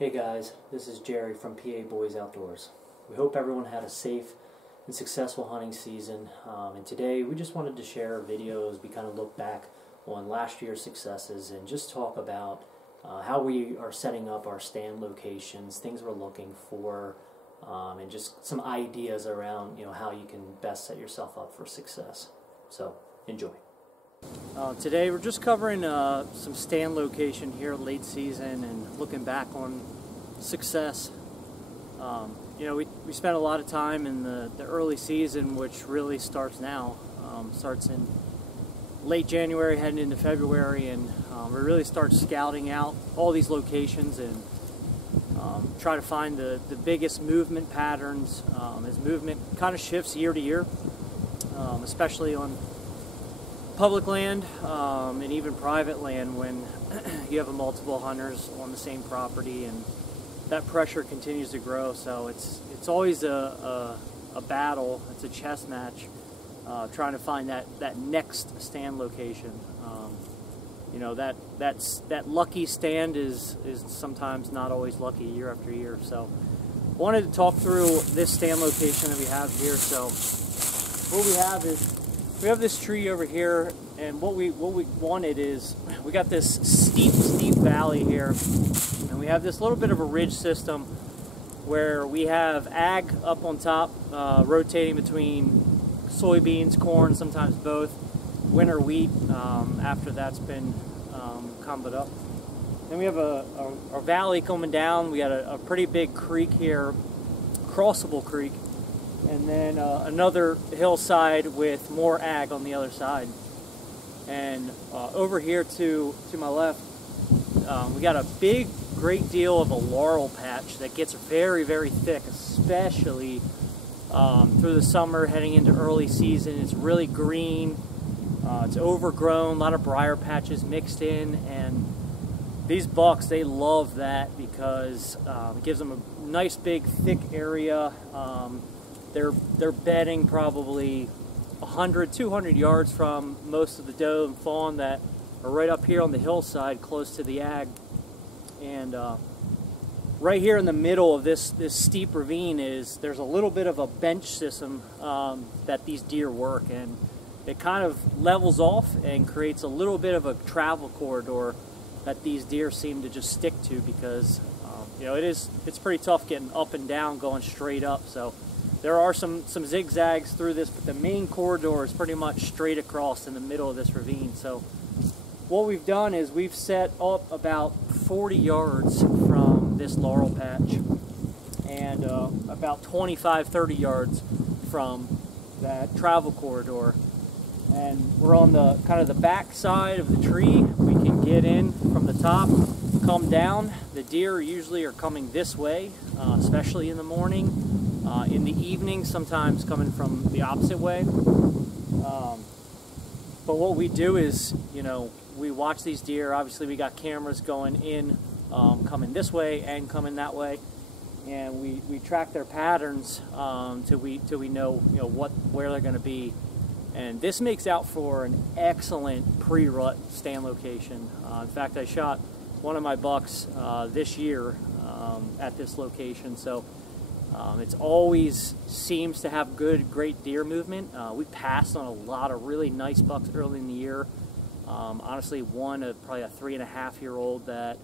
Hey guys, this is Jere from PABoyz Outdoors. We hope everyone had a safe and successful hunting season, and today we just wanted to share videos. We kind of look back on last year's successes and just talk about how we are setting up our stand locations, things we're looking for, and just some ideas around how you can best set yourself up for success. So enjoy. Today we're just covering some stand location here late season and looking back on success. We spent a lot of time in the early season, which really starts now. Starts in late January heading into February, and we really start scouting out all these locations and try to find the biggest movement patterns as movement kind of shifts year to year, especially on public land and even private land when you have multiple hunters on the same property, and that pressure continues to grow. So it's always a battle. It's a chess match trying to find that next stand location. That lucky stand is sometimes not always lucky year after year. So I wanted to talk through this stand location that we have here. So what we have is we have this tree over here, and what we wanted is we got this steep valley here, and we have this little bit of a ridge system where we have ag up on top, rotating between soybeans, corn, sometimes both, winter wheat after that's been combed up. Then we have a valley coming down. We got a pretty big creek here, crossable creek, and then another hillside with more ag on the other side. And over here to my left, we got a great deal of a laurel patch that gets very, very thick, especially through the summer heading into early season. It's really green, it's overgrown, a lot of briar patches mixed in, and these bucks, they love that because it gives them a nice big thick area. They're bedding probably 100, 200 yards from most of the doe and fawn that are right up here on the hillside close to the ag. And right here in the middle of this steep ravine there's a little bit of a bench system that these deer work, and it kind of levels off and creates a little bit of a travel corridor that these deer seem to just stick to, because it's pretty tough getting up and down going straight up. So there are some zigzags through this, but the main corridor is pretty much straight across in the middle of this ravine. So what we've done is we've set up about 40 yards from this laurel patch and about 25, 30 yards from that travel corridor. And we're on the kind of the back side of the tree. We can get in from the top, come down. The deer usually are coming this way, especially in the morning. In the evening, sometimes coming from the opposite way. But what we do is, we watch these deer. Obviously, we got cameras going in, coming this way and coming that way, and we track their patterns till we know where they're going to be. And this makes out for an excellent pre-rut stand location. In fact, I shot one of my bucks this year at this location. So it always seems to have great deer movement. We passed on a lot of really nice bucks early in the year. Honestly, probably a 3.5-year-old that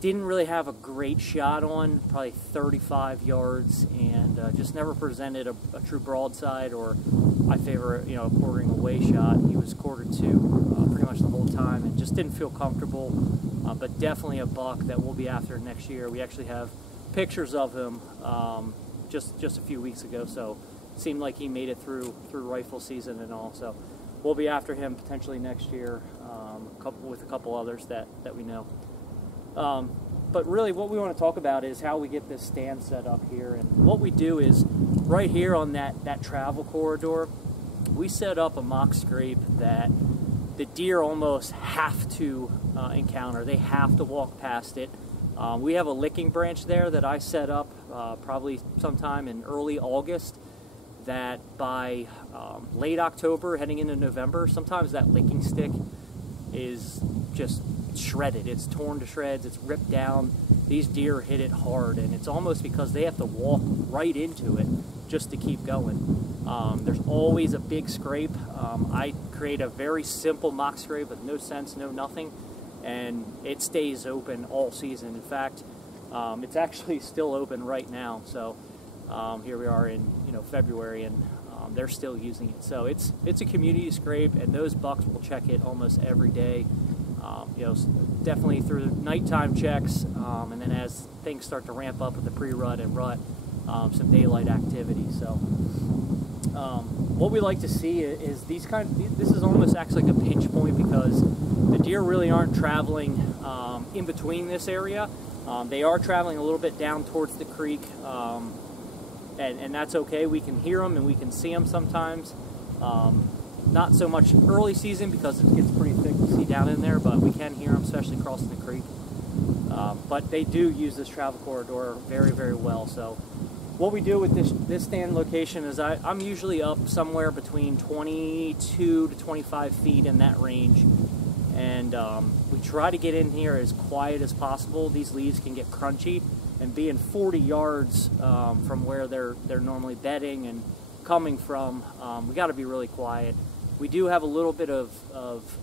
didn't really have a great shot on, probably 35 yards, and just never presented a true broadside or my favorite, a quartering away shot. He was quartered to pretty much the whole time and just didn't feel comfortable, but definitely a buck that we'll be after next year. We actually have pictures of him just a few weeks ago, so it seemed like he made it through rifle season and all. So we'll be after him potentially next year, with a couple others that we know. But really what we want to talk about is how we get this stand set up here. And what we do is right here on that travel corridor, we set up a mock scrape that the deer almost have to encounter. They have to walk past it. We have a licking branch there that I set up probably sometime in early August, that by late October heading into November, sometimes that licking stick is just shredded. It's torn to shreds. It's ripped down. These deer hit it hard, and it's almost because they have to walk right into it just to keep going. There's always a big scrape. I create a very simple mock scrape with no sense, no nothing, and it stays open all season. In fact, it's actually still open right now. So here we are in February, and they're still using it. So it's a community scrape, and those bucks will check it almost every day. Definitely through nighttime checks, and then as things start to ramp up with the pre-rut and rut, some daylight activity. So what we like to see is this is almost acts like a pinch point, because the deer really aren't traveling in between this area. They are traveling a little bit down towards the creek, and that's okay. We can hear them and we can see them sometimes. Not so much early season because it gets pretty thick to see down in there, but we can hear them, especially crossing the creek. But they do use this travel corridor very, very well. So what we do with this stand location is I'm usually up somewhere between 22 to 25 feet in that range, and we try to get in here as quiet as possible. These leaves can get crunchy, and being 40 yards from where they're normally bedding and coming from, we got to be really quiet. We do have a little bit of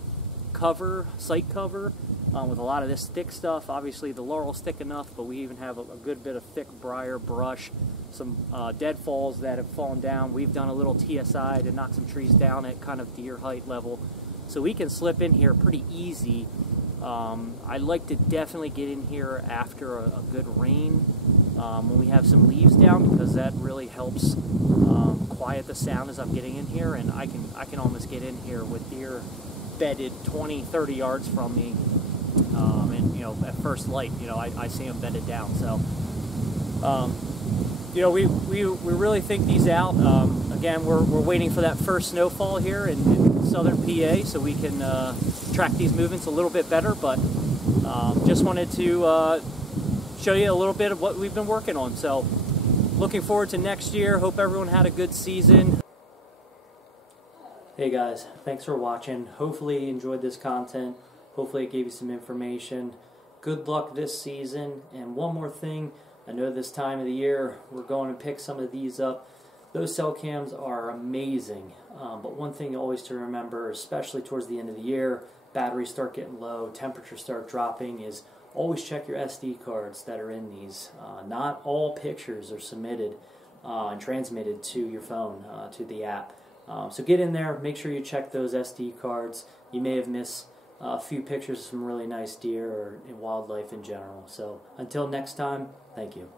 cover, site cover, with a lot of this thick stuff. Obviously the laurel's thick enough, but we even have a good bit of thick briar brush, some deadfalls that have fallen down. We've done a little TSI to knock some trees down at kind of deer height level, so we can slip in here pretty easy. I like to definitely get in here after a good rain, when we have some leaves down, because that really helps quiet the sound as I'm getting in here, and I can almost get in here with deer bedded 20, 30 yards from me, and at first light, I see them bedded down. So we really think these out. Again, we're waiting for that first snowfall here in southern PA so we can track these movements a little bit better, but just wanted to show you a little bit of what we've been working on. So looking forward to next year. Hope everyone had a good season. Hey guys, thanks for watching. Hopefully you enjoyed this content. Hopefully it gave you some information. Good luck this season. And one more thing, I know this time of the year we're going to pick some of these up. Those cell cams are amazing, but one thing always to remember, especially towards the end of the year, batteries start getting low, temperatures start dropping, is always check your SD cards that are in these. Not all pictures are submitted and transmitted to your phone, to the app. So get in there, make sure you check those SD cards. You may have missed a few pictures of some really nice deer or wildlife in general. So until next time, thank you.